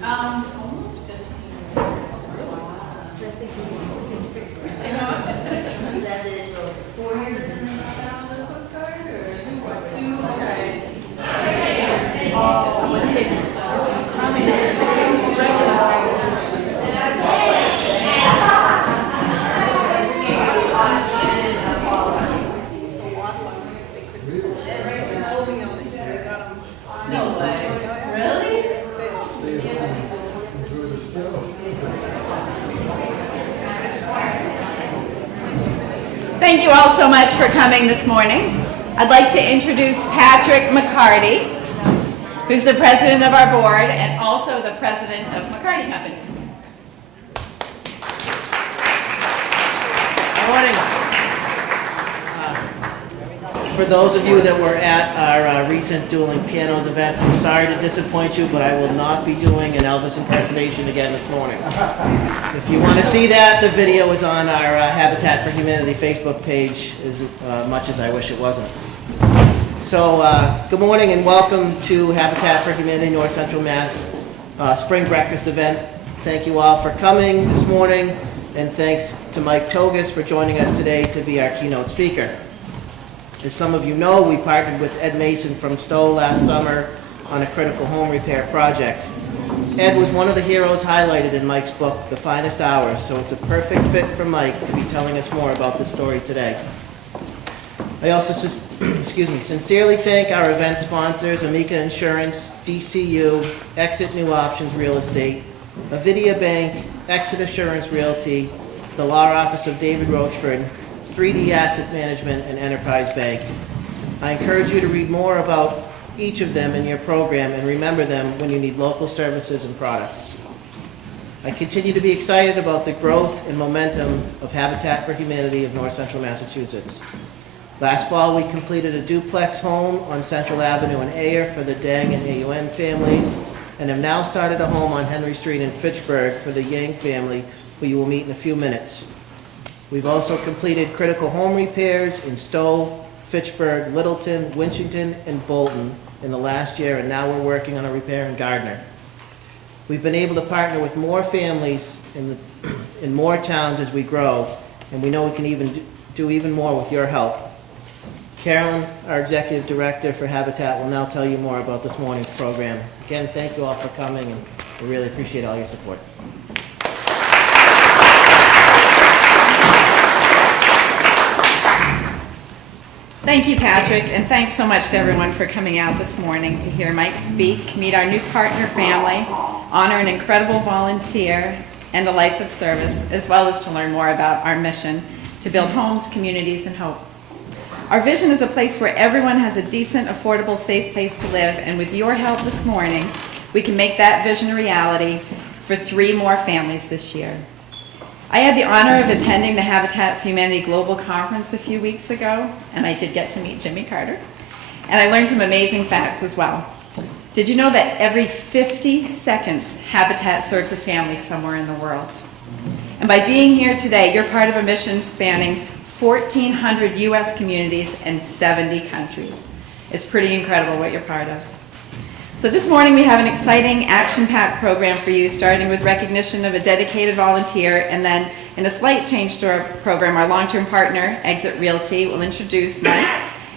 Almost 15 years. I know. That is 4 years in the Coast Guard or 2, okay. No way. Really? Thank you all so much for coming this morning. I'd like to introduce Patrick McCarty, who's the president of our board and also the president of McCarty Company. Good morning. For those of you that were at our recent Dueling Pianos event, I'm sorry to disappoint you, but I will not be doing an Elvis impersonation again this morning. If you want to see that, the video is on our Habitat for Humanity Facebook page, as much as I wish it wasn't. So, good morning and welcome to Habitat for Humanity North Central Mass Spring Breakfast event. Thank you all for coming this morning, and thanks to Mike Tougias for joining us today to be our keynote speaker. As some of you know, we partnered with Ed Mason from Stowe last summer on a critical home repair project. Ed was one of the heroes highlighted in Mike's book, The Finest Hours, so it's a perfect fit for Mike to be telling us more about this story today. I also sincerely thank our event sponsors, Amica Insurance, DCU, Exit New Options Real Estate, Avidia Bank, Exit Assurance Realty, the Law Office of David Rochford, 3D Asset Management, and Enterprise Bank. I encourage you to read more about each of them in your program and remember them when you need local services and products. I continue to be excited about the growth and momentum of Habitat for Humanity of North Central Massachusetts. Last fall, we completed a duplex home on Central Avenue in Ayer for the Deng and AUN families, and have now started a home on Henry Street in Fitchburg for the Yang family, who you will meet in a few minutes. We've also completed critical home repairs in Stowe, Fitchburg, Littleton, Winchington, and Bolton in the last year, and now we're working on a repair in Gardner. We've been able to partner with more families in more towns as we grow, and we know we can do even more with your help. Carolyn, our Executive Director for Habitat, will now tell you more about this morning's program. Again, thank you all for coming, and we really appreciate all your support. Thank you, Patrick, and thanks so much to everyone for coming out this morning to hear Mike speak, meet our new partner family, honor an incredible volunteer, and a life of service, as well as to learn more about our mission to build homes, communities, and hope. Our vision is a place where everyone has a decent, affordable, safe place to live, and with your help this morning, we can make that vision a reality for 3 more families this year. I had the honor of attending the Habitat for Humanity Global Conference a few weeks ago, and I did get to meet Jimmy Carter, and I learned some amazing facts as well. Did you know that every 50 seconds, Habitat serves a family somewhere in the world? And by being here today, you're part of a mission spanning 1,400 U.S. communities and 70 countries. It's pretty incredible what you're part of. So this morning we have an exciting action-packed program for you, starting with recognition of a dedicated volunteer, and then in a slight change to our program, our long-term partner, Exit Realty, will introduce Mike,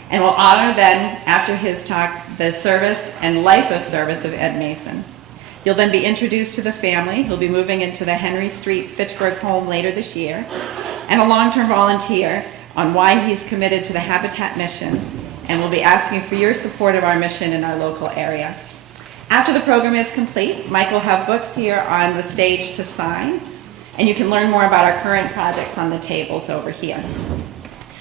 and will honor then, after his talk, the service and life of service of Ed Mason. You'll then be introduced to the family. He'll be moving into the Henry Street Fitchburg home later this year, and a long-term volunteer on why he's committed to the Habitat mission, and we'll be asking for your support of our mission in our local area. After the program is complete, Mike will have books here on the stage to sign, and you can learn more about our current projects on the tables over here.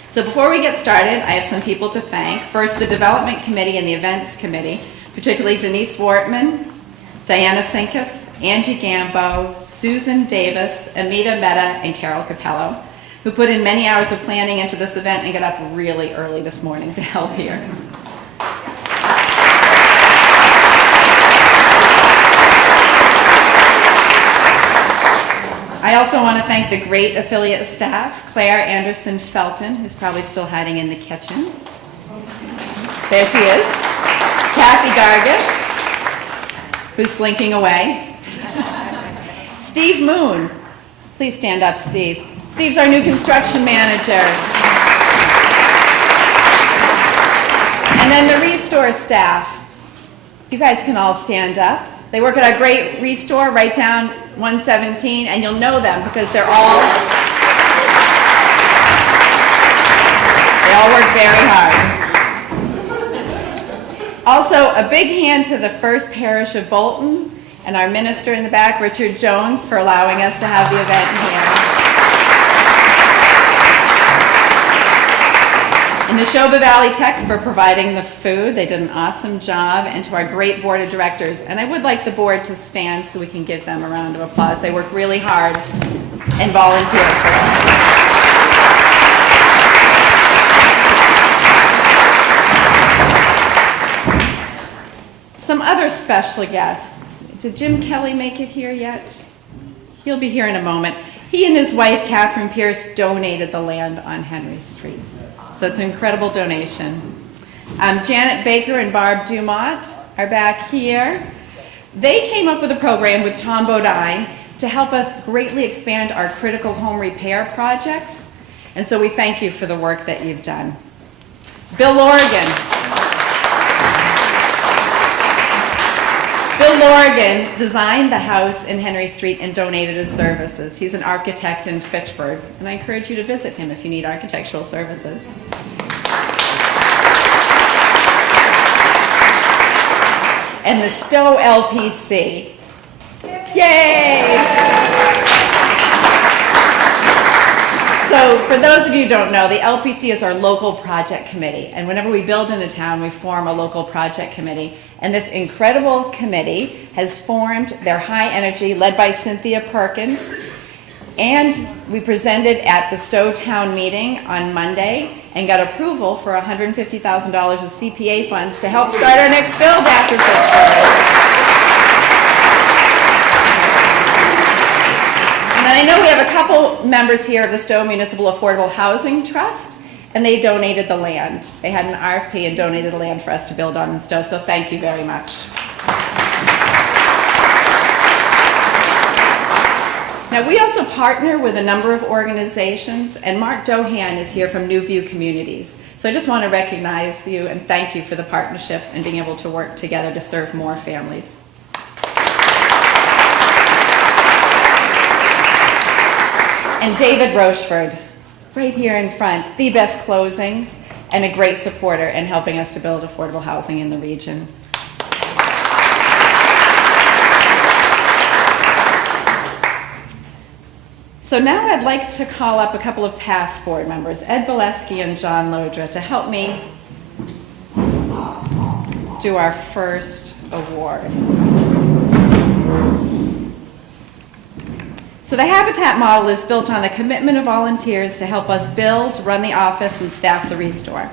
So before we get started, I have some people to thank. First, the Development Committee and the Events Committee, particularly Denise Wortman, Diana Sinkus, Angie Gambo, Susan Davis, Amita Mehta, and Carol Capello, who put in many hours of planning into this event and got up really early this morning to help here. I also want to thank the great affiliate staff, Claire Anderson Felton, who's probably still hiding in the kitchen. There she is. Kathy Gargas, who's slinking away. Steve Moon. Please stand up, Steve. Steve's our new construction manager. And then the Restore staff. You guys can all stand up. They work at our great Restore right down 117, and you'll know them because they all work very hard. Also, a big hand to the First Parish of Bolton and our minister in the back, Richard Jones, for allowing us to have the event here. And Neshoba Valley Tech for providing the food. They did an awesome job. And to our great board of directors. And I would like the board to stand so we can give them a round of applause. They work really hard and volunteer for us. Some other special guests. Did Jim Kelly make it here yet? He'll be here in a moment. He and his wife, Catherine Pierce, donated the land on Henry Street. So it's an incredible donation. Janet Baker and Barb Dumont are back here. They came up with a program with Tom Bodine to help us greatly expand our critical home repair projects. And so we thank you for the work that you've done. Bill Lorigan designed the house in Henry Street and donated his services. He's an architect in Fitchburg, and I encourage you to visit him if you need architectural services. And the Stowe LPC. Yay! So for those of you who don't know, the LPC is our local project committee. And whenever we build in a town, we form a local project committee. And this incredible committee has formed their high energy, led by Cynthia Perkins. And we presented at the Stowe Town meeting on Monday and got approval for $150,000 of CPA funds to help start our next build after Fitchburg. And then I know we have a couple members here of the Stowe Municipal Affordable Housing Trust, and they donated the land. They had an RFP and donated the land for us to build on in Stowe, so thank you very much. Now, we also partner with a number of organizations, and Mark Dohan is here from New View Communities. So I just want to recognize you and thank you for the partnership and being able to work together to serve more families. And David Rocheford, right here in front, the best closings and a great supporter in helping us to build affordable housing in the region. So now I'd like to call up a couple of past board members, Ed Bolesky and John Lodra, to help me do our first award. So the Habitat model is built on the commitment of volunteers to help us build, run the office, and staff the Restore.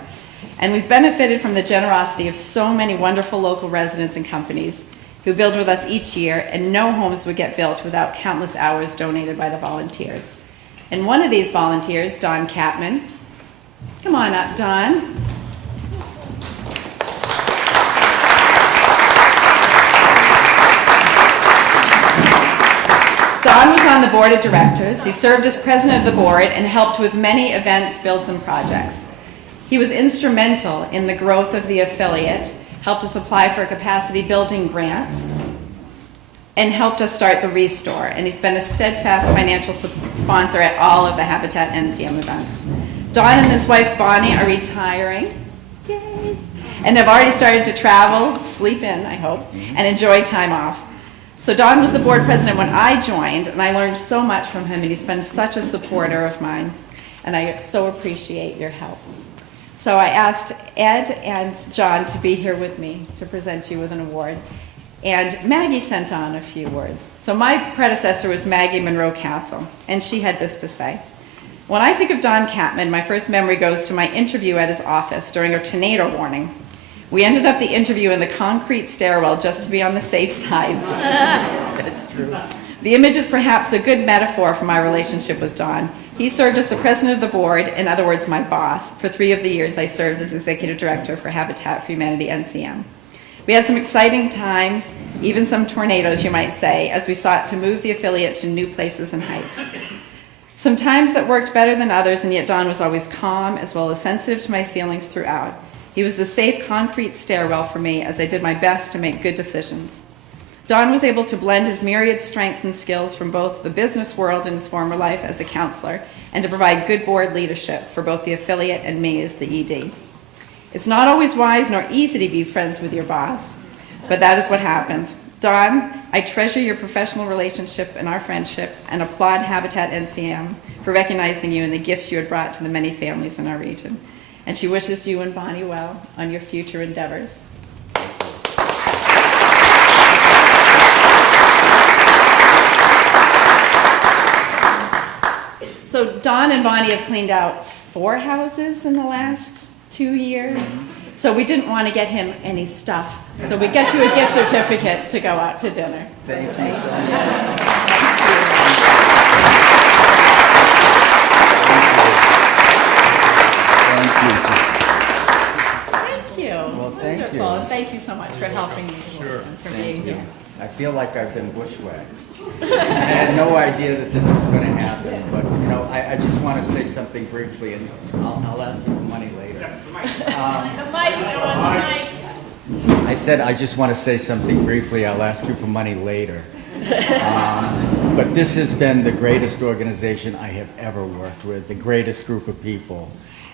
And we've benefited from the generosity of so many wonderful local residents and companies who build with us each year, and no homes would get built without countless hours donated by the volunteers. And one of these volunteers, Don Catman. Come on up, Don. Don was on the board of directors. He served as president of the board and helped with many events, builds, and projects. He was instrumental in the growth of the affiliate, helped us apply for a capacity building grant, and helped us start the Restore. And he's been a steadfast financial sponsor at all of the Habitat NCM events. Don and his wife Bonnie are retiring, yay, and have already started to travel, sleep in, I hope, and enjoy time off. So Don was the board president when I joined, and I learned so much from him, and he's been such a supporter of mine, and I so appreciate your help. So I asked Ed and John to be here with me to present you with an award, and Maggie sent on a few words. So my predecessor was Maggie Monroe Castle, and she had this to say. When I think of Don Catman, my first memory goes to my interview at his office during a tornado warning. We ended up the interview in the concrete stairwell just to be on the safe side. That's true. The image is perhaps a good metaphor for my relationship with Don. He served as the president of the board, in other words, my boss, for 3 of the years I served as executive director for Habitat for Humanity NCM. We had some exciting times, even some tornadoes, you might say, as we sought to move the affiliate to new places and heights. Some times that worked better than others, and yet Don was always calm as well as sensitive to my feelings throughout. He was the safe concrete stairwell for me as I did my best to make good decisions. Don was able to blend his myriad strengths and skills from both the business world and his former life as a counselor, and to provide good board leadership for both the affiliate and me as the ED. It's not always wise nor easy to be friends with your boss, but that is what happened. Don, I treasure your professional relationship and our friendship, and applaud Habitat NCM for recognizing you and the gifts you had brought to the many families in our region. And she wishes you and Bonnie well on your future endeavors. So Don and Bonnie have cleaned out 4 houses in the last 2 years. So we didn't want to get him any stuff. So we get you a gift certificate to go out to dinner. Thank you so much. Thank you. Well, thank you. Wonderful. And thank you so much for helping me and for being here. I feel like I've been bushwhacked. I had no idea that this was going to happen, but you know, I just want to say something briefly, and I'll ask you for money later. I said I just want to say something briefly. I'll ask you for money later. But this has been the greatest organization I have ever worked with, the greatest group of people,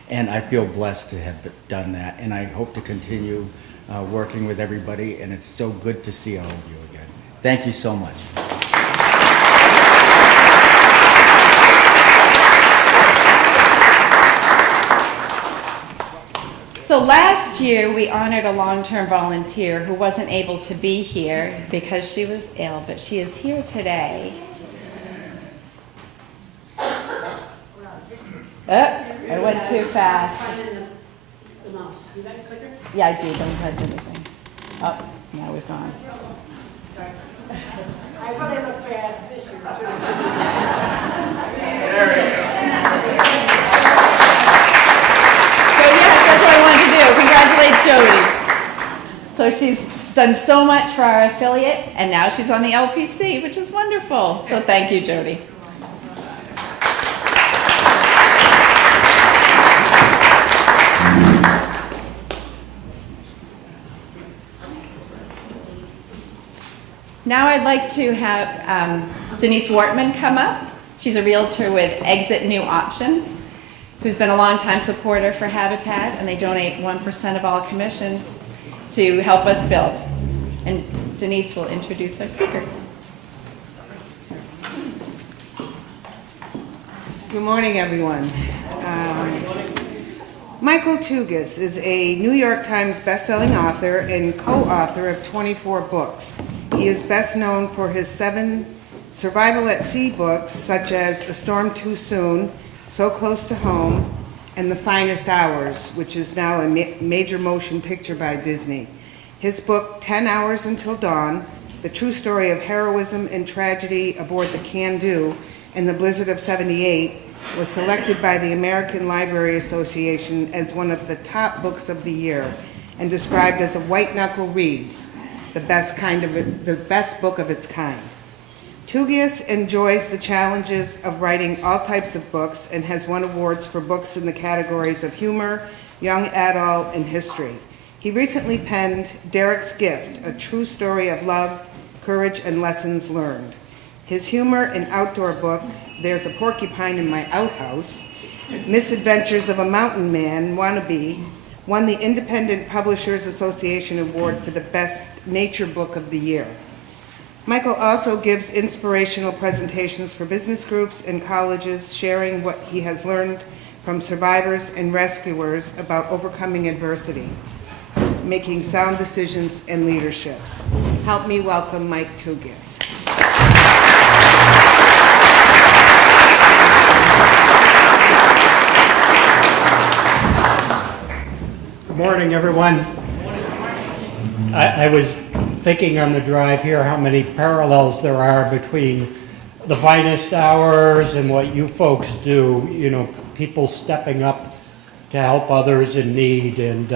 and I feel blessed to have done that. And I hope to continue working with everybody. And it's so good to see all of you again. Thank you so much. So last year, we honored a long-term volunteer who wasn't able to be here because she was ill, but she is here today. I went too fast. Yeah, I do. Don't touch anything. Oh, now we've gone. Sorry. I really look bad this year, too. There we go. So yes, that's what I wanted to do. Congratulate Jody. So she's done so much for our affiliate, and now she's on the LPC, which is wonderful. So thank you, Jody. Now I'd like to have Denise Wortman come up. She's a realtor with Exit New Options, who's been a longtime supporter for Habitat, and they donate 1% of all commissions to help us build. And Denise will introduce our speaker. Good morning, everyone. Michael Tougias is a New York Times bestselling author and co-author of 24 books. He is best known for his 7 survival at sea books, such as A Storm Too Soon, So Close to Home, and The Finest Hours, which is now a major motion picture by Disney. His book, 10 Hours Until Dawn, the true story of heroism and tragedy aboard the Can-Do in the blizzard of '78, was selected by the American Library Association as one of the top books of the year and described as a white-knuckle read, the best book of its kind. Tougias enjoys the challenges of writing all types of books and has won awards for books in the categories of humor, young adult, and history. He recently penned Derek's Gift, a true story of love, courage, and lessons learned. His humor and outdoor book, There's a Porcupine in My Outhouse, Misadventures of a Mountain Man, Wannabe, won the Independent Publishers Association Award for the Best Nature Book of the Year. Michael also gives inspirational presentations for business groups and colleges, sharing what he has learned from survivors and rescuers about overcoming adversity, making sound decisions and leaderships. Help me welcome Mike Tougias. Good morning, everyone. I was thinking on the drive here how many parallels there are between the finest hours and what you folks do, you know, people stepping up to help others in need, and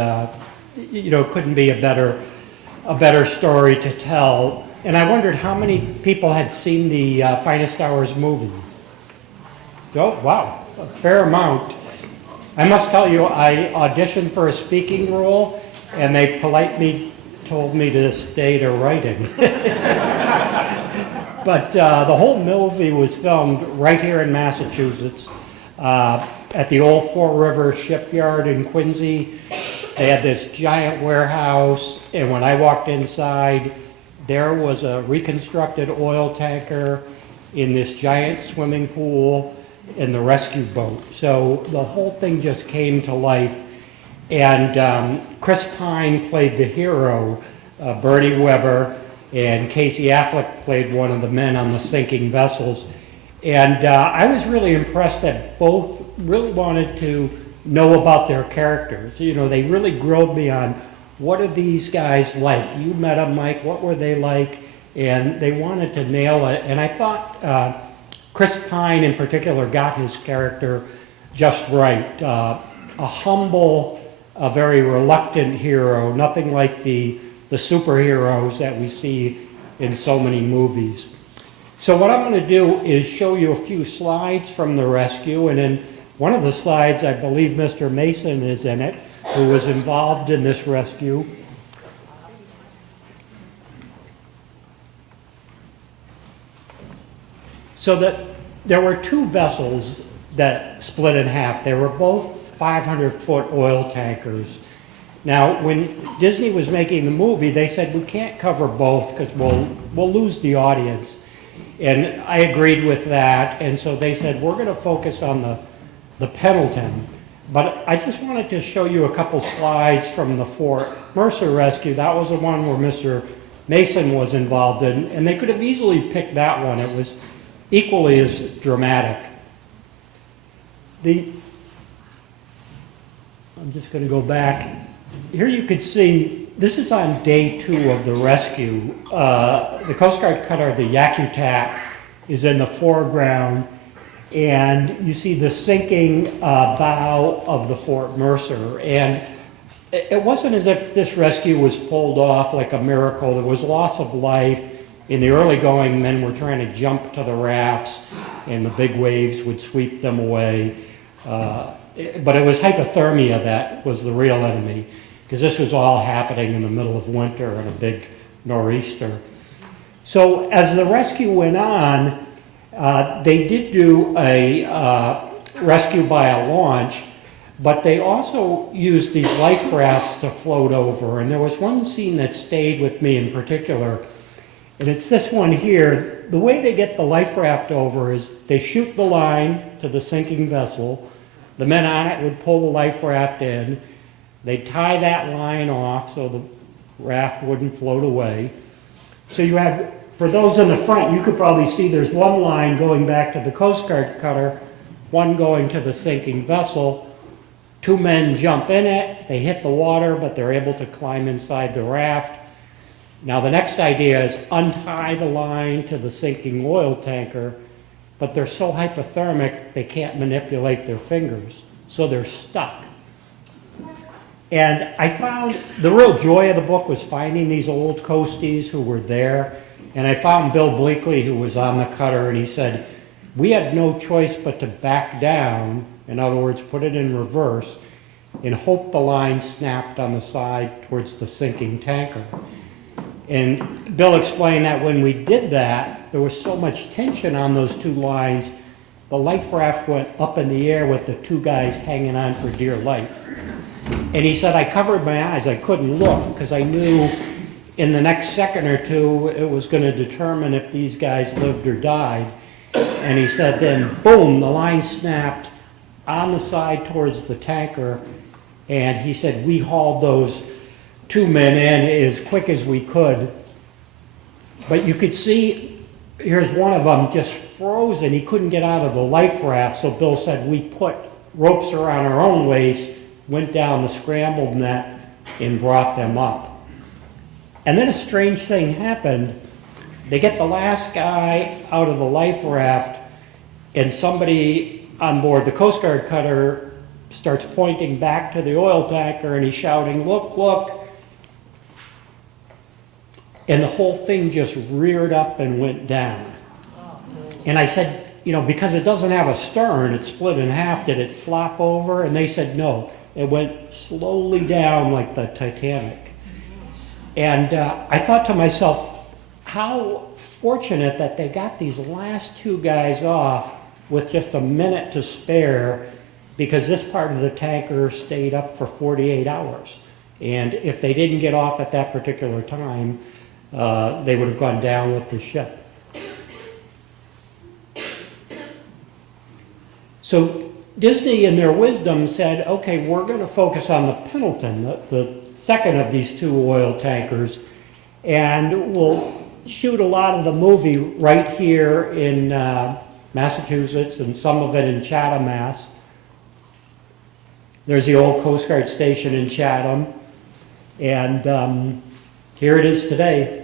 you know, couldn't be a better a better story to tell. And I wondered how many people had seen the Finest Hours movie. So, wow, a fair amount. I must tell you, I auditioned for a speaking role, and they politely told me to stay to writing. But the whole movie was filmed right here in Massachusetts, at the old Four River Shipyard in Quincy. They had this giant warehouse, and when I walked inside, there was a reconstructed oil tanker in this giant swimming pool and the rescue boat. So the whole thing just came to life. And Chris Pine played the hero, Bernie Weber, and Casey Affleck played one of the men on the sinking vessels. And I was really impressed that both really wanted to know about their characters. You know, they really grilled me on what are these guys like? You met them, Mike, what were they like? And they wanted to nail it. And I thought Chris Pine in particular got his character just right. A humble, a very reluctant hero, nothing like the superheroes that we see in so many movies. So what I'm going to do is show you a few slides from the rescue, and in one of the slides, I believe Mr. Mason is in it, who was involved in this rescue. So that there were two vessels that split in half. They were both 500-foot oil tankers. Now, when Disney was making the movie, they said, we can't cover both because we'll lose the audience. And I agreed with that, and so they said, we're going to focus on the Pendleton. But I just wanted to show you a couple slides from the Fort Mercer rescue. That was the one where Mr. Mason was involved in, and they could have easily picked that one. It was equally as dramatic. I'm just going to go back. Here you could see, this is on day 2 of the rescue. The Coast Guard cutter, the Yakutat, is in the foreground, and you see the sinking bow of the Fort Mercer. And it wasn't as if this rescue was pulled off like a miracle. There was loss of life. In the early going, men were trying to jump to the rafts, and the big waves would sweep them away. But it was hypothermia that was the real enemy, because this was all happening in the middle of winter and a big nor'easter. So as the rescue went on, they did do a rescue by a launch, but they also used these life rafts to float over. And there was one scene that stayed with me in particular, and it's this one here. The way they get the life raft over is they shoot the line to the sinking vessel. The men on it would pull the life raft in. They'd tie that line off so the raft wouldn't float away. So you had, for those in the front, you could probably see there's one line going back to the Coast Guard cutter, one going to the sinking vessel. 2 men jump in it, they hit the water, but they're able to climb inside the raft. Now the next idea is untie the line to the sinking oil tanker, but they're so hypothermic they can't manipulate their fingers, so they're stuck. And I found the real joy of the book was finding these old coasties who were there, and I found Bill Bleakley, who was on the cutter, and he said, we had no choice but to back down, in other words, put it in reverse, and hope the line snapped on the side towards the sinking tanker. And Bill explained that when we did that, there was so much tension on those 2 lines, the life raft went up in the air with the 2 guys hanging on for dear life. And he said, I covered my eyes, I couldn't look, because I knew in the next second or 2, it was going to determine if these guys lived or died. And he said, then boom, the line snapped on the side towards the tanker, and he said, we hauled those 2 men in as quick as we could. But you could see, here's one of them just frozen. He couldn't get out of the life raft, so Bill said, we put ropes around our own waist, went down the scrambled net, and brought them up. And then a strange thing happened. They get the last guy out of the life raft, and somebody on board the Coast Guard cutter starts pointing back to the oil tanker, and he's shouting, look, look. and the whole thing just reared up and went down. And I said, you know, because it doesn't have a stern, it's split in half, did it flop over? And they said no, it went slowly down like the Titanic. And I thought to myself, how fortunate that they got these last two guys off with just a minute to spare, because this part of the tanker stayed up for 48 hours. And if they didn't get off at that particular time, they would have gone down with the ship. So Disney, in their wisdom, said, okay, we're going to focus on the Pendleton, the second of these two oil tankers, and we'll shoot a lot of the movie right here in Massachusetts and some of it in Chatham, Mass. There's the old Coast Guard station in Chatham, and here it is today.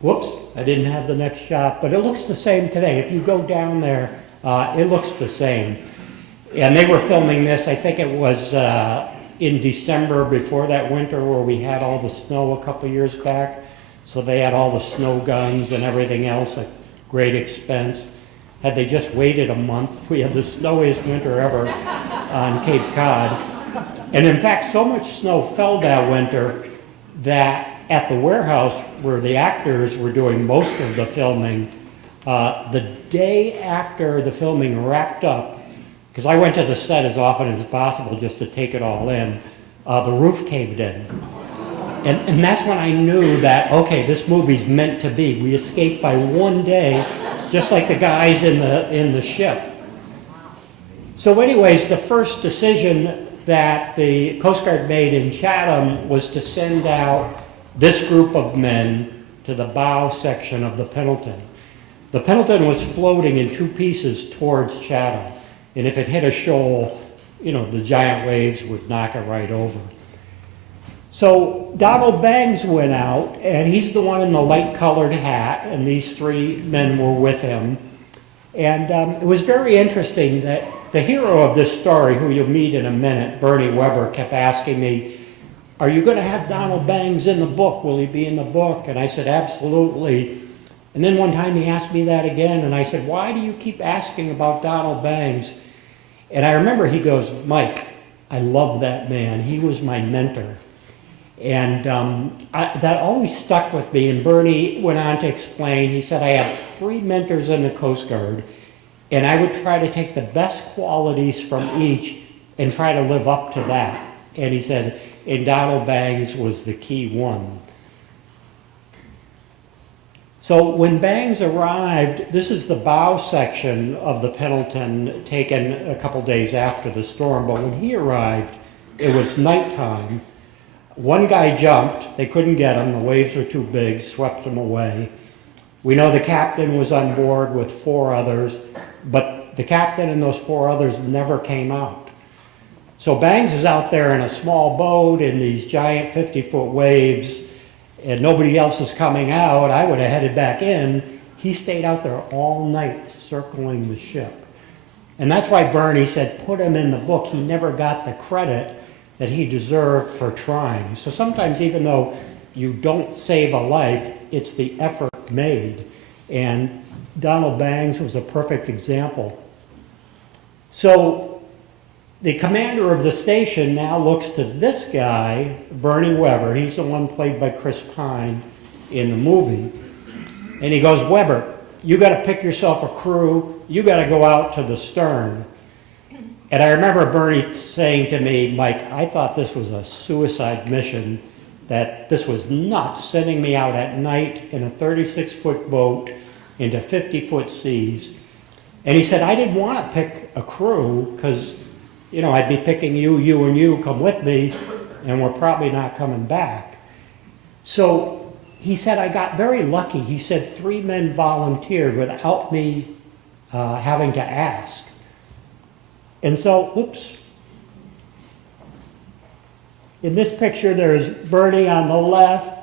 Whoops, I didn't have the next shot, but it looks the same today. If you go down there, it looks the same. And they were filming this, I think it was in December before that winter where we had all the snow a couple years back. So they had all the snow guns and everything else at great expense. Had they just waited a month, we had the snowiest winter ever on Cape Cod. And in fact, so much snow fell that winter that at the warehouse where the actors were doing most of the filming, the day after the filming wrapped up, because I went to the set as often as possible just to take it all in, the roof caved in. And that's when I knew that, okay, this movie's meant to be. We escaped by one day, just like the guys in the ship. So anyways, the first decision that the Coast Guard made in Chatham was to send out this group of men to the bow section of the Pendleton. The Pendleton was floating in two pieces towards Chatham, and if it hit a shoal, you know, the giant waves would knock it right over. So Donald Bangs went out, and he's the one in the light-colored hat, and these three men were with him. And it was very interesting that the hero of this story, who you'll meet in a minute, Bernie Weber, kept asking me, are you going to have Donald Bangs in the book? Will he be in the book? And I said, absolutely. And then one time he asked me that again, and I said, why do you keep asking about Donald Bangs? And I remember he goes, Mike, I love that man. He was my mentor. And that always stuck with me. And Bernie went on to explain, he said, I have 3 mentors in the Coast Guard, and I would try to take the best qualities from each and try to live up to that. And he said, and Donald Bangs was the key one. So when Bangs arrived, this is the bow section of the Pendleton taken a couple days after the storm, but when he arrived, it was nighttime. One guy jumped, they couldn't get him, the waves were too big, swept him away. We know the captain was on board with 4 others, but the captain and those 4 others never came out. So Bangs is out there in a small boat in these giant 50-foot waves, and nobody else is coming out. I would have headed back in. He stayed out there all night circling the ship. And that's why Bernie said, put him in the book. He never got the credit that he deserved for trying. So sometimes even though you don't save a life, it's the effort made. And Donald Bangs was a perfect example. So the commander of the station now looks to this guy, Bernie Weber. He's the one played by Chris Pine in the movie. And he goes, Weber, you got to pick yourself a crew. You got to go out to the stern. And I remember Bernie saying to me, Mike, I thought this was a suicide mission, that this was nuts, sending me out at night in a 36-foot boat into 50-foot seas. And he said, I didn't want to pick a crew because, you know, I'd be picking you, and you, come with me, and we're probably not coming back. So he said, I got very lucky. He said 3 men volunteered without me having to ask. And so, oops. In this picture, there's Bernie on the left,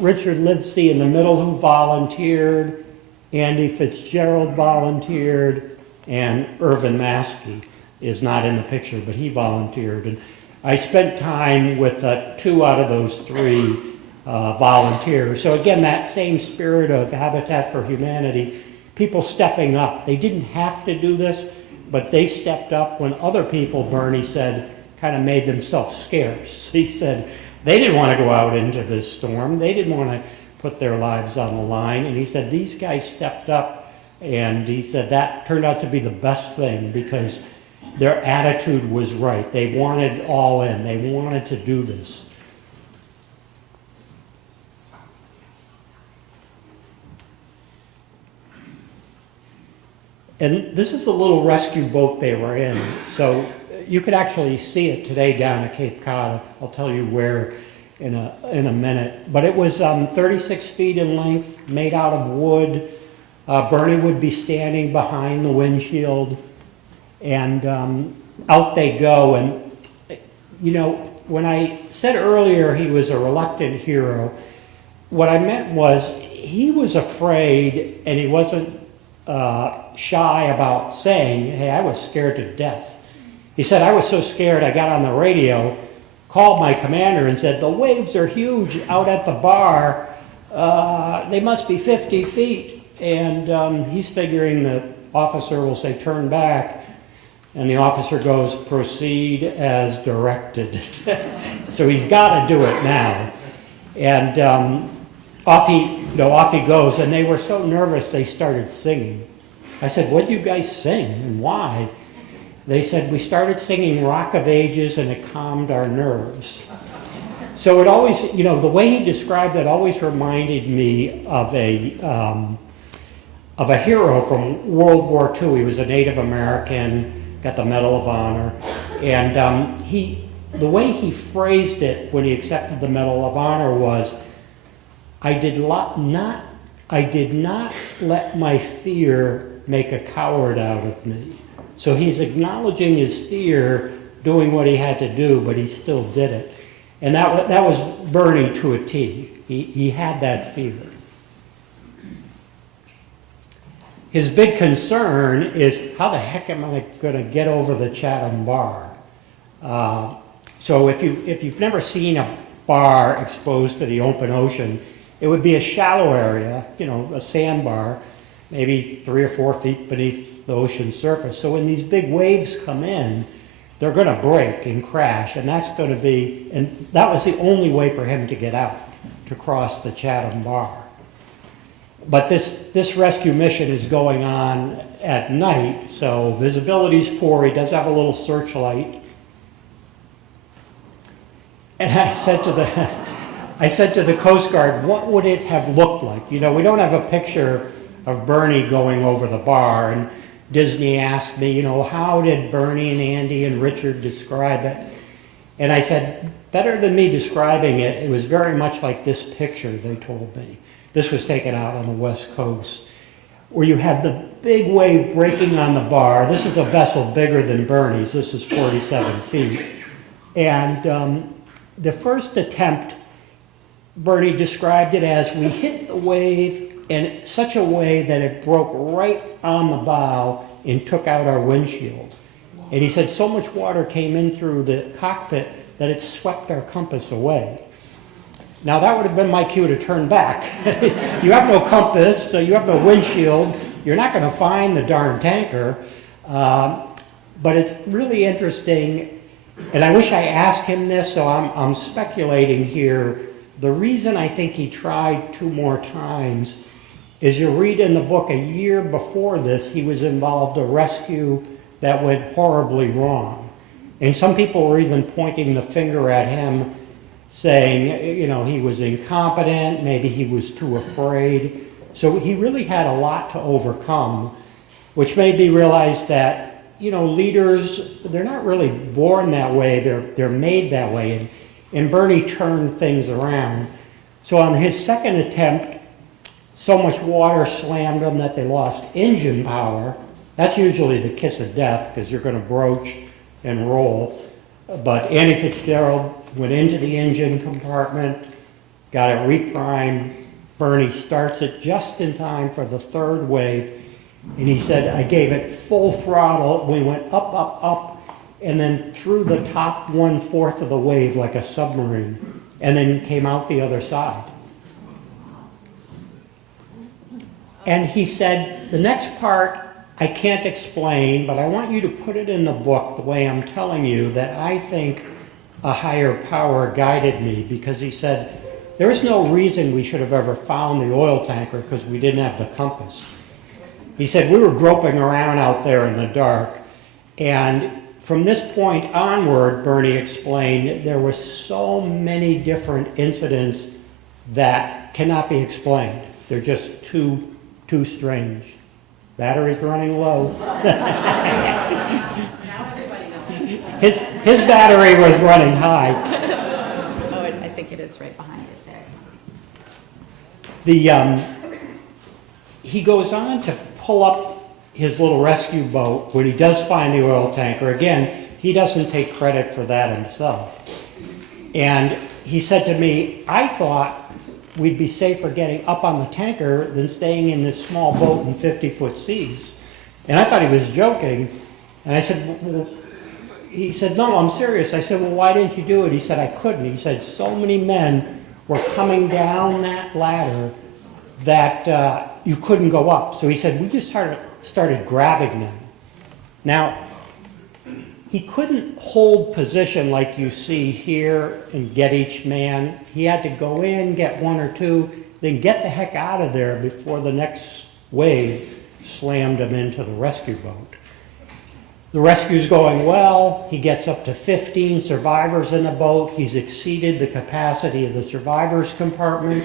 Richard Livesey in the middle who volunteered, Andy Fitzgerald volunteered, and Irvin Maskey is not in the picture, but he volunteered. And I spent time with 2 out of those 3 volunteers. So again, that same spirit of Habitat for Humanity, people stepping up. They didn't have to do this, but they stepped up when other people, Bernie said, kind of made themselves scarce. He said they didn't want to go out into this storm. They didn't want to put their lives on the line. And he said these guys stepped up, and he said that turned out to be the best thing because their attitude was right. They wanted all in. They wanted to do this. And this is the little rescue boat they were in. So you could actually see it today down at Cape Cod. I'll tell you where in a minute. But it was 36 feet in length, made out of wood. Bernie would be standing behind the windshield. And out they go. And, you know, when I said earlier he was a reluctant hero, what I meant was he was afraid and he wasn't shy about saying, hey, I was scared to death. He said, I was so scared I got on the radio, called my commander and said, the waves are huge out at the bar. They must be 50 feet. And he's figuring the officer will say, turn back. And the officer goes, proceed as directed. So he's got to do it now. And off he goes. And they were so nervous they started singing. I said, what do you guys sing and why? They said, we started singing Rock of Ages and it calmed our nerves. So it always, you know, the way he described it always reminded me of a hero from World War II. He was a Native American, got the Medal of Honor. And the way he phrased it when he accepted the Medal of Honor was, I did not let my fear make a coward out of me. So he's acknowledging his fear, doing what he had to do, but he still did it. And that was Bernie to a T. He had that fear. His big concern is, how the heck am I going to get over the Chatham Bar? So if you've never seen a bar exposed to the open ocean, it would be a shallow area, you know, a sandbar, maybe 3 or 4 feet beneath the ocean surface. So when these big waves come in, they're going to break and crash, and that was the only way for him to get out, to cross the Chatham Bar. But this rescue mission is going on at night, so visibility's poor. He does have a little searchlight. And I said to the Coast Guard, what would it have looked like? You know, we don't have a picture of Bernie going over the bar. And Disney asked me, you know, how did Bernie and Andy and Richard describe it? And I said, better than me describing it, it was very much like this picture, they told me. This was taken out on the West Coast, where you have the big wave breaking on the bar. This is a vessel bigger than Bernie's. This is 47 feet. And the first attempt, Bernie described it as, we hit the wave in such a way that it broke right on the bow and took out our windshield. And he said so much water came in through the cockpit that it swept our compass away. Now that would have been my cue to turn back. You have no compass, so you have no windshield, you're not going to find the darn tanker. But it's really interesting, and I wish I asked him this, so I'm speculating here. The reason I think he tried 2 more times is, you read in the book, a year before this, he was involved in a rescue that went horribly wrong. And some people were even pointing the finger at him, saying, you know, he was incompetent, maybe he was too afraid. So he really had a lot to overcome, which made me realize that, you know, leaders, they're not really born that way, they're made that way. And Bernie turned things around. So on his second attempt, so much water slammed them that they lost engine power. That's usually the kiss of death, because you're going to broach and roll. But Andy Fitzgerald went into the engine compartment, got it reprimed. Bernie starts it just in time for the 3rd wave. And he said, I gave it full throttle. We went up, up, up. and then through the top 1/4 of the wave like a submarine, and then came out the other side. And he said, the next part I can't explain, but I want you to put it in the book the way I'm telling you, that I think a higher power guided me, because he said, there's no reason we should have ever found the oil tanker because we didn't have the compass. He said, we were groping around out there in the dark, and from this point onward, Bernie explained, there were so many different incidents that cannot be explained. They're just too strange. Battery's running low. Now everybody knows. His battery was running high. Oh, I think it is right behind it there. He goes on to pull up his little rescue boat when he does find the oil tanker. Again, he doesn't take credit for that himself. And he said to me, I thought we'd be safer getting up on the tanker than staying in this small boat in 50-foot seas. And I thought he was joking. And I said, well, he said, no, I'm serious. I said, well, why didn't you do it? He said, I couldn't. He said, so many men were coming down that ladder that you couldn't go up. So he said, we just started grabbing them. Now, he couldn't hold position like you see here and get each man. He had to go in, get one or two, then get the heck out of there before the next wave slammed him into the rescue boat. The rescue's going well. He gets up to 15 survivors in the boat. He's exceeded the capacity of the survivors compartment.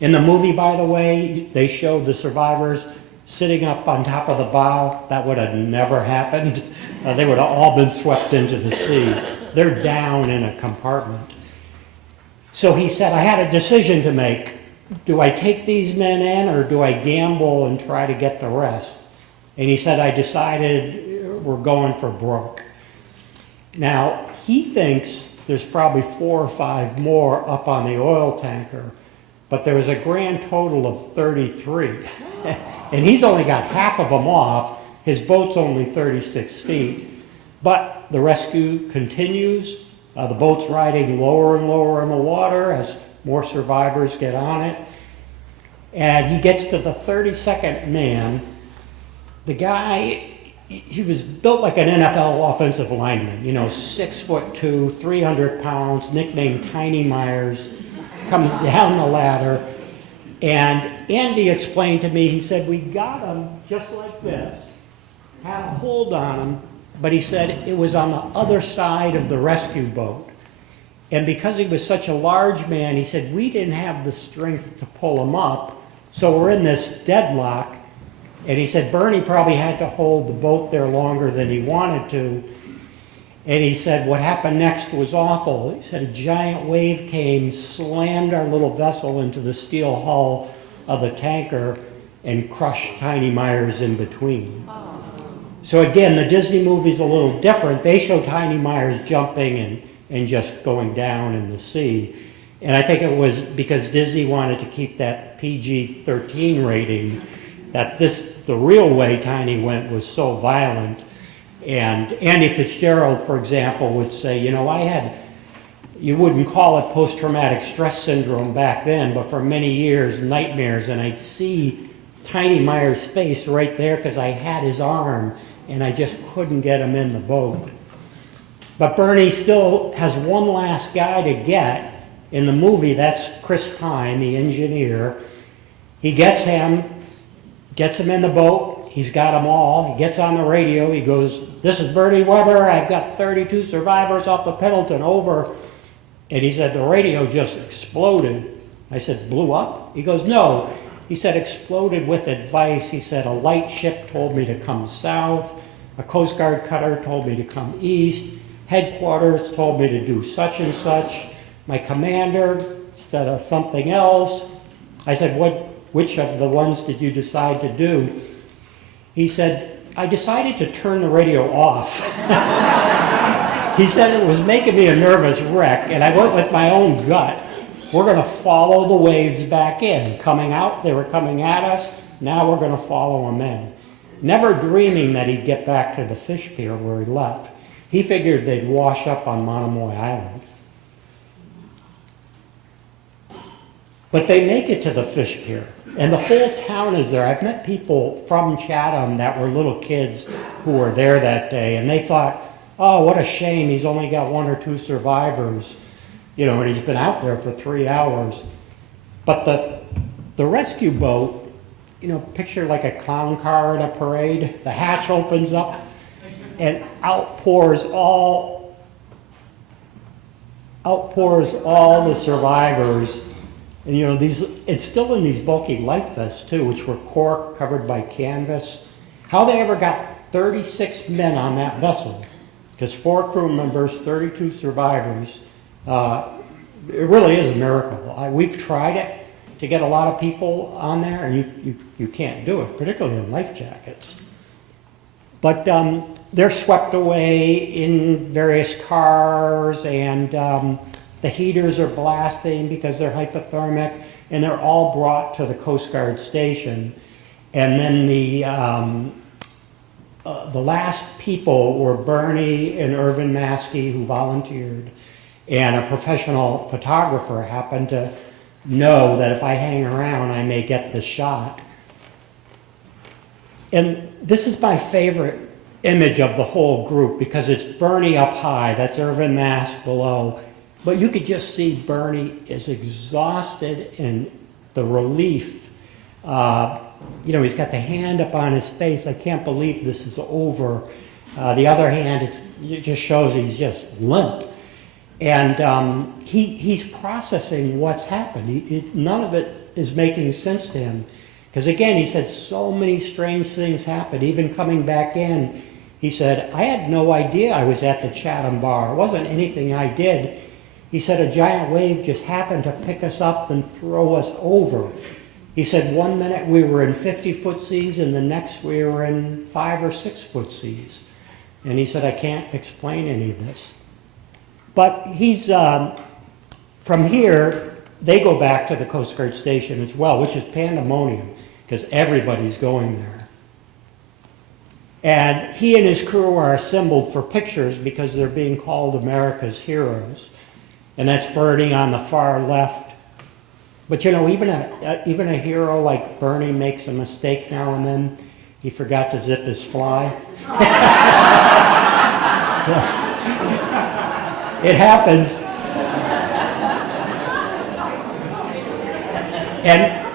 In the movie, by the way, they showed the survivors sitting up on top of the bow. That would have never happened. They would have all been swept into the sea. They're down in a compartment. So he said, I had a decision to make. Do I take these men in or do I gamble and try to get the rest? And he said, I decided we're going for broke. Now, he thinks there's probably 4 or 5 more up on the oil tanker, but there was a grand total of 33. And he's only got half of them off. His boat's only 36 feet. But the rescue continues. The boat's riding lower and lower in the water as more survivors get on it. And he gets to the 32nd man. The guy, he was built like an NFL offensive lineman, 6'2", 300 pounds, nicknamed Tiny Myers, comes down the ladder. And Andy explained to me, he said, we got him just like this, had a hold on him, but he said it was on the other side of the rescue boat. And because he was such a large man, he said, we didn't have the strength to pull him up, so we're in this deadlock. And he said, Bernie probably had to hold the boat there longer than he wanted to. And he said, what happened next was awful. He said, a giant wave came, slammed our little vessel into the steel hull of the tanker, and crushed Tiny Myers in between. So again, the Disney movie's a little different. They show Tiny Myers jumping and just going down in the sea. And I think it was because Disney wanted to keep that PG-13 rating, that the real way Tiny went was so violent. And Andy Fitzgerald, for example, would say, you wouldn't call it post-traumatic stress syndrome back then, but for many years, nightmares, and I'd see Tiny Myers' face right there because I had his arm, and I just couldn't get him in the boat. But Bernie still has one last guy to get. In the movie, that's Chris Pine, the engineer. He gets him in the boat. He's got them all. He gets on the radio. He goes, this is Bernie Weber. I've got 32 survivors off the Pendleton, over. And he said, the radio just exploded. I said, blew up? He goes, no. He said, exploded with advice. He said, a light ship told me to come south. A Coast Guard cutter told me to come east. Headquarters told me to do such and such. My commander said something else. I said, which of the ones did you decide to do? He said, I decided to turn the radio off. He said it was making me a nervous wreck, and I went with my own gut. We're going to follow the waves back in. Coming out, they were coming at us. Now we're going to follow them in. Never dreaming that he'd get back to the fish pier where he left. He figured they'd wash up on Monomoy Island. But they make it to the fish pier, and the whole town is there. I've met people from Chatham that were little kids who were there that day, and they thought, oh, what a shame, he's only got 1 or 2 survivors, you know, and he's been out there for 3 hours. But the rescue boat, you know, picture like a clown car at a parade. The hatch opens up, and outpours all the survivors. And you know, it's still in these bulky life vests too, which were cork covered by canvas. How they ever got 36 men on that vessel, because 4 crew members, 32 survivors, it really is a miracle. We've tried it to get a lot of people on there, and you can't do it, particularly in life jackets. But they're swept away in various cars, and the heaters are blasting because they're hypothermic, and they're all brought to the Coast Guard station. And then the last people were Bernie and Irvin Maskey, who volunteered, and a professional photographer happened to know that if I hang around, I may get the shot. And this is my favorite image of the whole group, because it's Bernie up high, that's Irvin Mask below, but you could just see Bernie is exhausted, and the relief, you know, he's got the hand up on his face, I can't believe this is over. The other hand, it just shows he's just limp. And he's processing what's happened. None of it is making sense to him. Because again, he said so many strange things happened. Even coming back in, he said, I had no idea I was at the Chatham bar. It wasn't anything I did. He said a giant wave just happened to pick us up and throw us over. He said 1 minute we were in 50-foot seas, and the next we were in 5 or 6-foot seas. And he said, I can't explain any of this. But he's, from here, they go back to the Coast Guard station as well, which is pandemonium, because everybody's going there. And he and his crew are assembled for pictures because they're being called America's heroes. And that's Bernie on the far left. But you know, even a hero like Bernie makes a mistake now and then. He forgot to zip his fly. It happens. And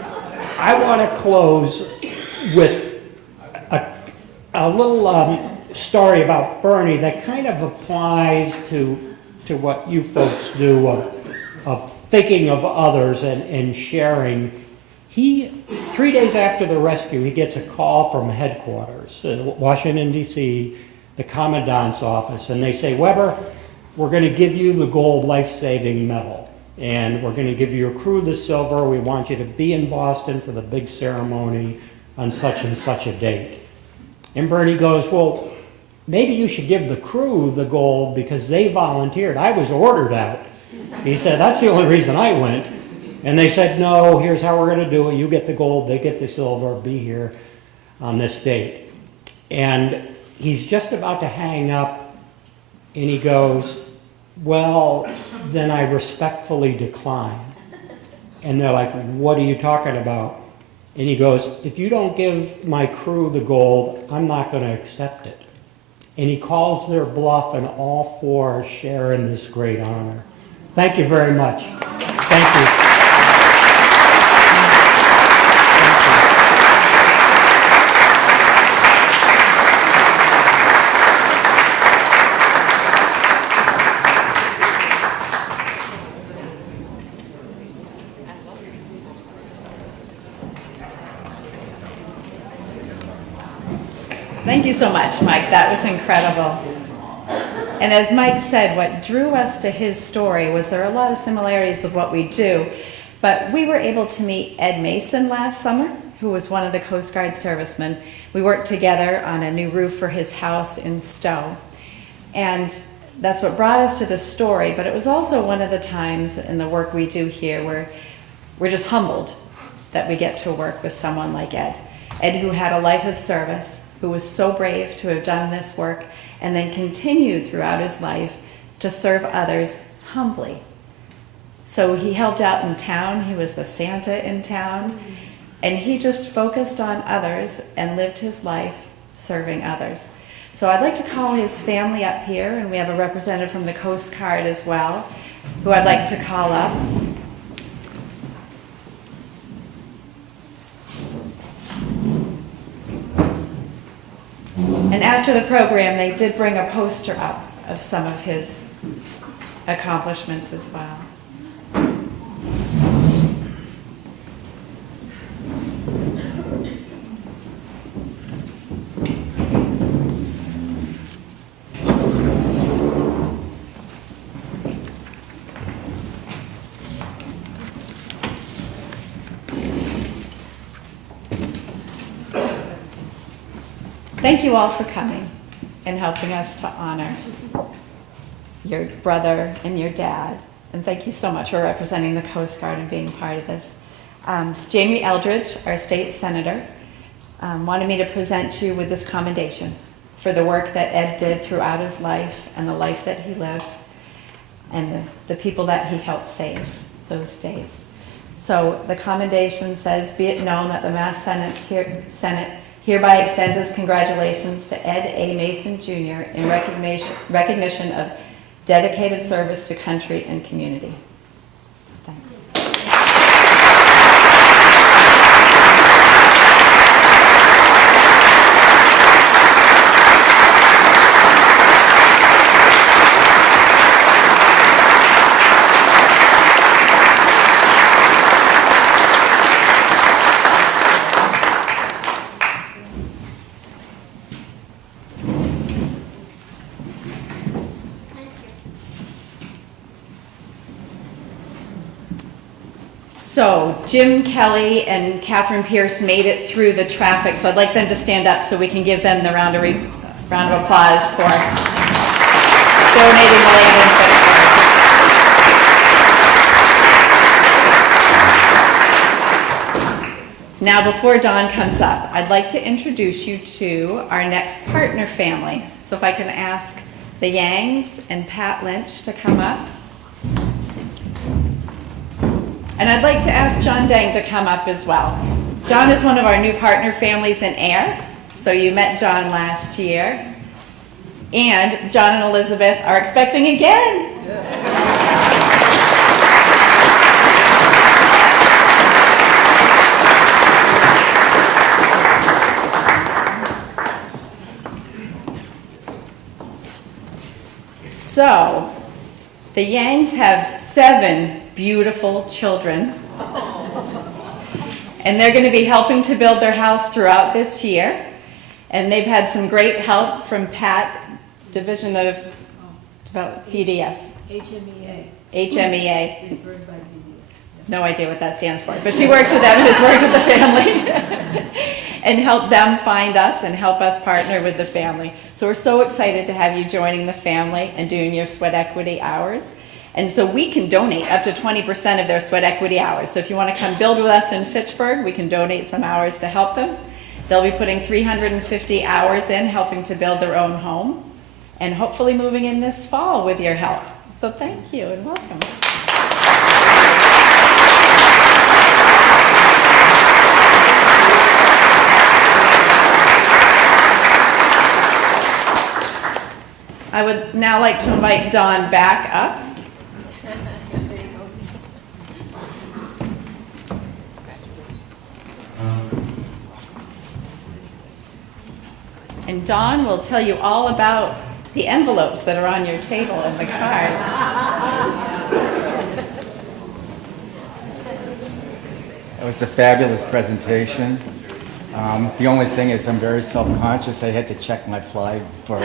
I want to close with a little story about Bernie that kind of applies to what you folks do of thinking of others and sharing. 3 days after the rescue, he gets a call from headquarters, Washington, D.C., the commandant's office, and they say, Weber, we're going to give you the gold life-saving medal, and we're going to give your crew the silver. We want you to be in Boston for the big ceremony on such and such a date. And Bernie goes, well, maybe you should give the crew the gold because they volunteered. I was ordered out. He said, that's the only reason I went. And they said, no, here's how we're going to do it. You get the gold, they get the silver, be here on this date. And he's just about to hang up, and he goes, well, then I respectfully decline. And they're like, what are you talking about? And he goes, if you don't give my crew the gold, I'm not going to accept it. And he calls their bluff, and all 4 share in this great honor. Thank you very much. Thank you. Thank you so much, Mike. That was incredible. And as Mike said, what drew us to his story was there are a lot of similarities with what we do, but we were able to meet Ed Mason last summer, who was one of the Coast Guard servicemen. We worked together on a new roof for his house in Stowe. And that's what brought us to the story, but it was also one of the times in the work we do here where we're just humbled that we get to work with someone like Ed. Ed, who had a life of service, who was so brave to have done this work and then continued throughout his life to serve others humbly. So he helped out in town, he was the Santa in town, and he just focused on others and lived his life serving others. So I'd like to call his family up here, and we have a representative from the Coast Guard as well, who I'd like to call up. And after the program, they did bring a poster up of some of his accomplishments as well. Thank you all for coming and helping us to honor your brother and your dad. And thank you so much for representing the Coast Guard and being part of this. Jamie Eldridge, our state senator, wanted me to present you with this commendation for the work that Ed did throughout his life and the life that he lived and the people that he helped save those days. So the commendation says, "Be it known that the Mass Senate hereby extends its congratulations to Ed A. Mason Jr. in recognition of dedicated service to country and community." So thanks. So Jim Kelly and Catherine Pierce made it through the traffic, so I'd like them to stand up so we can give them the round of applause for donating the land in Pittsburgh. Now before Dawn comes up, I'd like to introduce you to our next partner family. So if I can ask the Yangs and Pat Lynch to come up. And I'd like to ask John Dang to come up as well. John is one of our new partner families in Air, so you met John last year. And John and Elizabeth are expecting again. So, the Yangs have 7 beautiful children. And they're going to be helping to build their house throughout this year. And they've had some great help from Pat, Division of DDS. HMEA. Referred by DDS. No idea what that stands for, but she works with them and has worked with the family and help them find us and help us partner with the family. So we're so excited to have you joining the family and doing your sweat equity hours. And so we can donate up to 20% of their sweat equity hours. So if you want to come build with us in Fitchburg, we can donate some hours to help them. They'll be putting 350 hours in helping to build their own home and hopefully moving in this fall with your help. So thank you and welcome. I would now like to invite Dawn back up. And Dawn will tell you all about the envelopes that are on your table and the cards. It was a fabulous presentation. The only thing is I'm very self-conscious. I had to check my fly for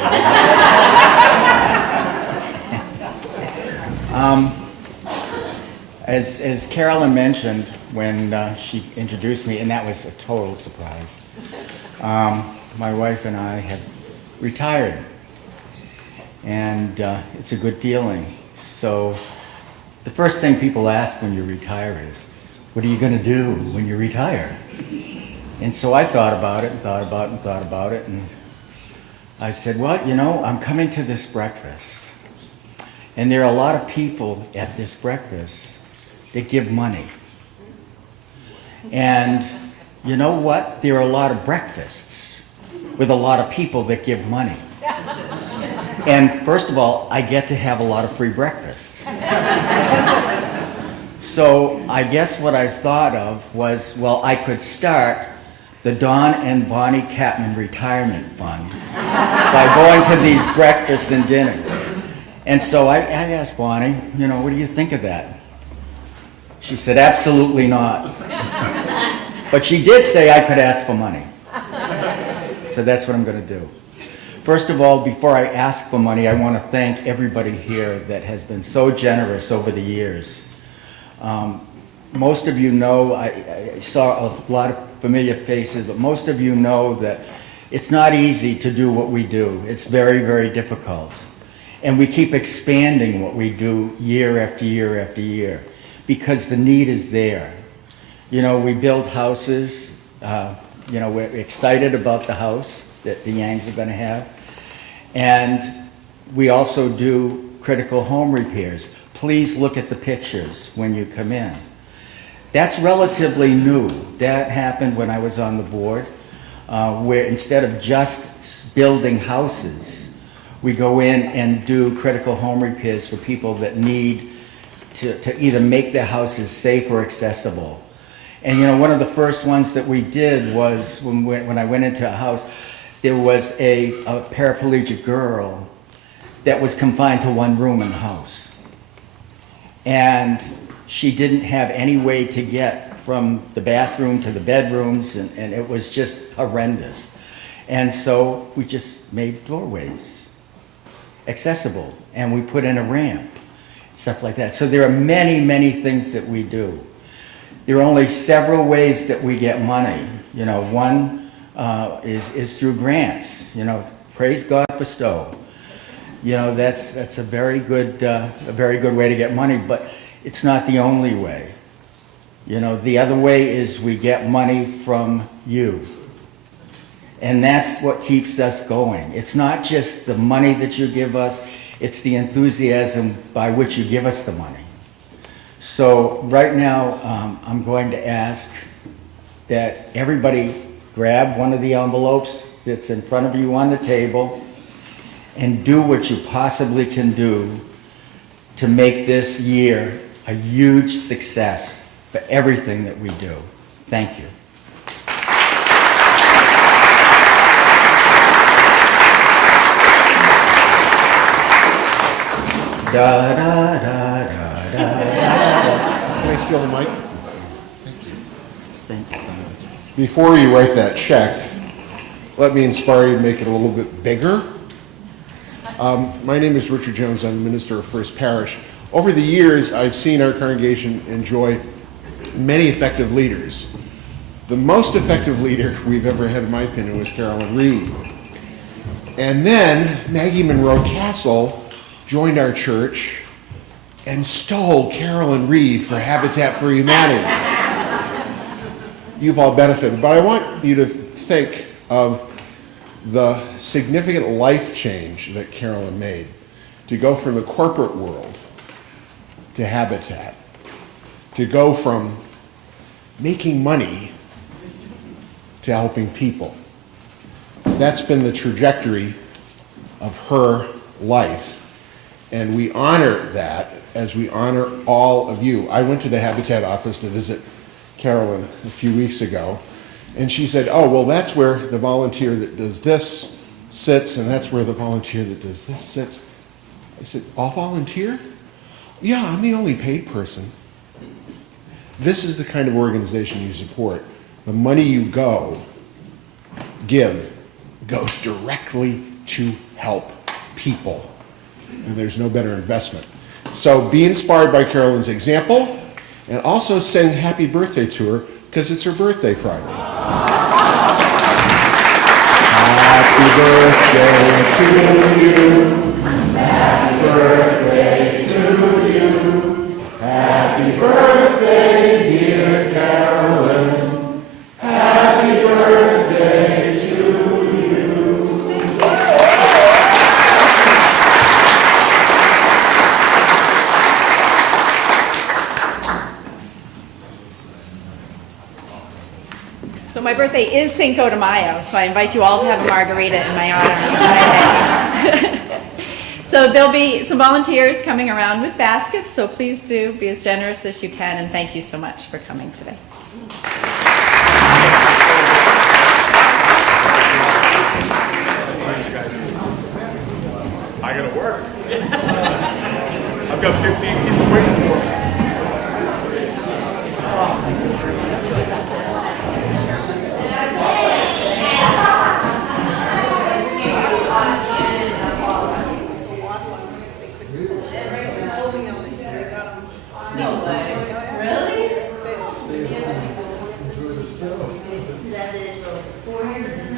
as Carolyn mentioned when she introduced me, and that was a total surprise, my wife and I have retired, and it's a good feeling. So the first thing people ask when you retire is, what are you going to do when you retire? And so I thought about it and thought about it and thought about it, and I said, well, you know, I'm coming to this breakfast, and there are a lot of people at this breakfast that give money. And you know what? There are a lot of breakfasts with a lot of people that give money. And first of all, I get to have a lot of free breakfasts. So I guess what I thought of was, well, I could start the Don and Bonnie Capman Retirement Fund by going to these breakfasts and dinners. And so I asked Bonnie, you know, what do you think of that? She said, absolutely not. But she did say I could ask for money. So that's what I'm going to do. First of all, before I ask for money, I want to thank everybody here that has been so generous over the years. Most of you know, I saw a lot of familiar faces, but most of you know that it's not easy to do what we do. It's very, very difficult. And we keep expanding what we do year after year after year because the need is there. You know, we build houses, you know, we're excited about the house that the Yangs are going to have. And we also do critical home repairs. Please look at the pictures when you come in. That's relatively new. That happened when I was on the board, where instead of just building houses, we go in and do critical home repairs for people that need to either make their houses safe or accessible. And you know, one of the first ones that we did was when I went into a house, there was a paraplegic girl that was confined to one room in the house. And she didn't have any way to get from the bathroom to the bedrooms, and it was just horrendous. And so we just made doorways accessible, and we put in a ramp, stuff like that. So there are many, many things that we do. There are only several ways that we get money. You know, one is through grants. You know, praise God for Stowe. You know, that's a very good way to get money, but it's not the only way. You know, the other way is we get money from you. And that's what keeps us going. It's not just the money that you give us, it's the enthusiasm by which you give us the money. So right now, I'm going to ask that everybody grab one of the envelopes that's in front of you on the table and do what you possibly can do to make this year a huge success for everything that we do. Thank you. Da, da, da, da, da. Can I steal the mic? Thank you so much. Before you write that check, let me inspire you to make it a little bit bigger. My name is Richard Jones. I'm the minister of First Parish. Over the years, I've seen our congregation enjoy many effective leaders. The most effective leader we've ever had, in my opinion, was Carolyn Reed. And then Maggie Monroe Castle joined our church and stole Carolyn Reed for Habitat for Humanity. You've all benefited, but I want you to think of the significant life change that Carolyn made to go from the corporate world to Habitat, to go from making money to helping people. That's been the trajectory of her life. And we honor that as we honor all of you. I went to the Habitat office to visit Carolyn a few weeks ago, and she said, oh, well, that's where the volunteer that does this sits, and that's where the volunteer that does this sits. I said, all volunteer? Yeah, I'm the only paid person. This is the kind of organization you support. The money you give goes directly to help people. And there's no better investment. So be inspired by Carolyn's example, and also sing happy birthday to her, because it's her birthday Friday. Happy birthday to you. Happy birthday to you. Happy birthday, dear Carolyn. Happy birthday. So my birthday is Cinco de Mayo, so I invite you all to have a margarita in my honor on Friday. So there'll be some volunteers coming around with baskets, so please do be as generous as you can, and thank you so much for coming today. I gotta work. I've got 15 people waiting for me. No way. Really? That is for 4 years.